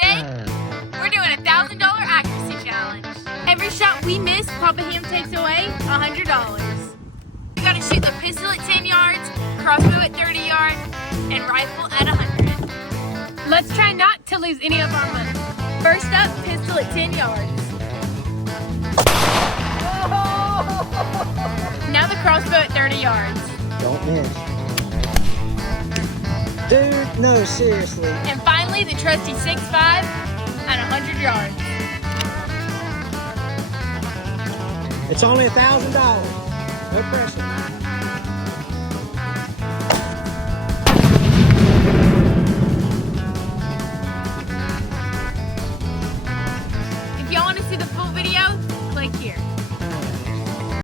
Today, we're doing a $1,000 accuracy challenge. Every shot we miss, Papa Ham takes away $100. You gotta shoot the pistol at 10 yards, crossbow at 30 yards, and rifle at 100. Let's try not to lose any of our money. First up, pistol at 10 yards. Now the crossbow at 30 yards. Don't miss. Dude, no, seriously. And finally, the trusty 6.5 at 100 yards. It's only $1,000. No pressure.